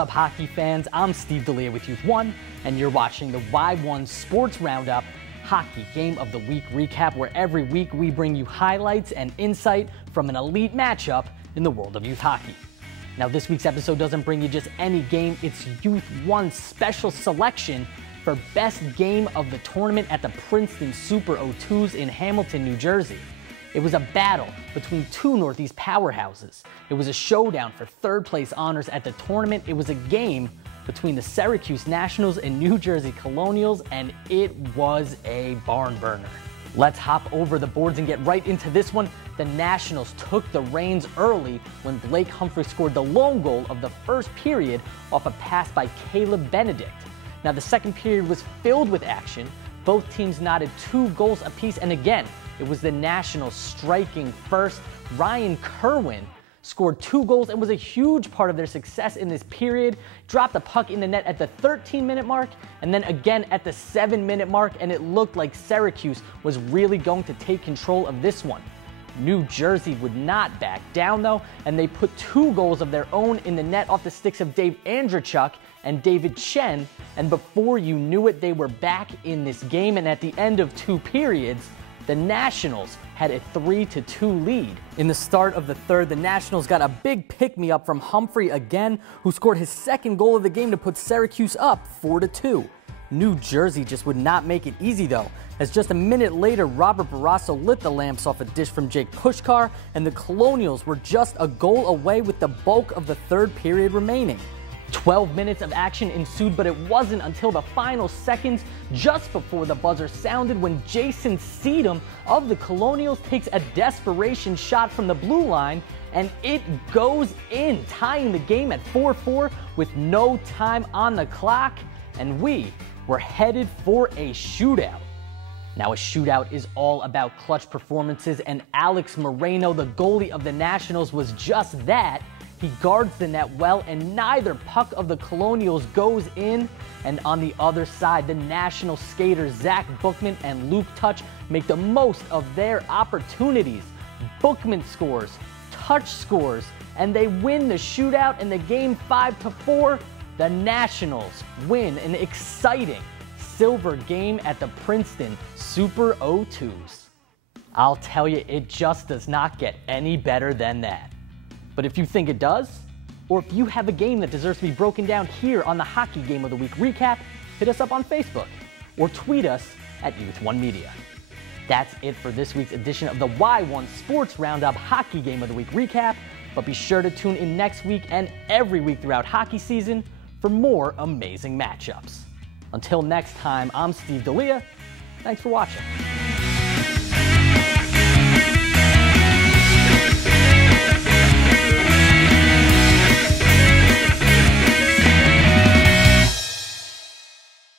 What's up, hockey fans? I'm Steve D'Elia with Youth1, and you're watching the Y1 Sports Roundup Hockey Game of the Week recap, where every week we bring you highlights and insight from an elite matchup in the world of youth hockey. Now, this week's episode doesn't bring you just any game, it's Youth1's special selection for best game of the tournament at the Princeton Super O2s in Hamilton, New Jersey. It was a battle between two Northeast powerhouses. It was a showdown for third place honors at the tournament. It was a game between the Syracuse Nationals and New Jersey Colonials, and it was a barn burner. Let's hop over the boards and get right into this one. The Nationals took the reins early when Blake Humphrey scored the lone goal of the first period off a pass by Caleb Benedict. Now, the second period was filled with action. Both teams knotted 2 goals apiece, and again, it was the Nationals striking first. Ryan Kerwin scored 2 goals and was a huge part of their success in this period. Dropped the puck in the net at the 13-minute mark and then again at the 7-minute mark, and it looked like Syracuse was really going to take control of this one. New Jersey would not back down though, and they put 2 goals of their own in the net off the sticks of Dave Andrzejczuk and David Chen, and before you knew it, they were back in this game, and at the end of 2 periods, the Nationals had a 3-2 lead. In the start of the third, the Nationals got a big pick-me-up from Humphrey again, who scored his second goal of the game to put Syracuse up 4-2. New Jersey just would not make it easy though, as just a minute later, Robert Barrasso lit the lamps off a dish from Jake Pushkar, and the Colonials were just a goal away with the bulk of the third period remaining. 12 minutes of action ensued, but it wasn't until the final seconds, just before the buzzer sounded, when Jason Seedham of the Colonials takes a desperation shot from the blue line, and it goes in, tying the game at 4-4 with no time on the clock, and we were headed for a shootout. Now, a shootout is all about clutch performances, and Alex Moreno, the goalie of the Nationals, was just that. He guards the net well, and neither puck of the Colonials goes in. And on the other side, the National skaters Zach Bookman and Luke Touch make the most of their opportunities. Bookman scores, Touch scores, and they win the shootout in the game 5-4. The Nationals win an exciting silver game at the Princeton Super O2s. I'll tell you, it just does not get any better than that. But if you think it does, or if you have a game that deserves to be broken down here on the Hockey Game of the Week recap, hit us up on Facebook or tweet us at Youth1 Media. That's it for this week's edition of the Y1 Sports Roundup Hockey Game of the Week recap, but be sure to tune in next week and every week throughout hockey season for more amazing matchups. Until next time, I'm Steve D'Elia. Thanks for watching.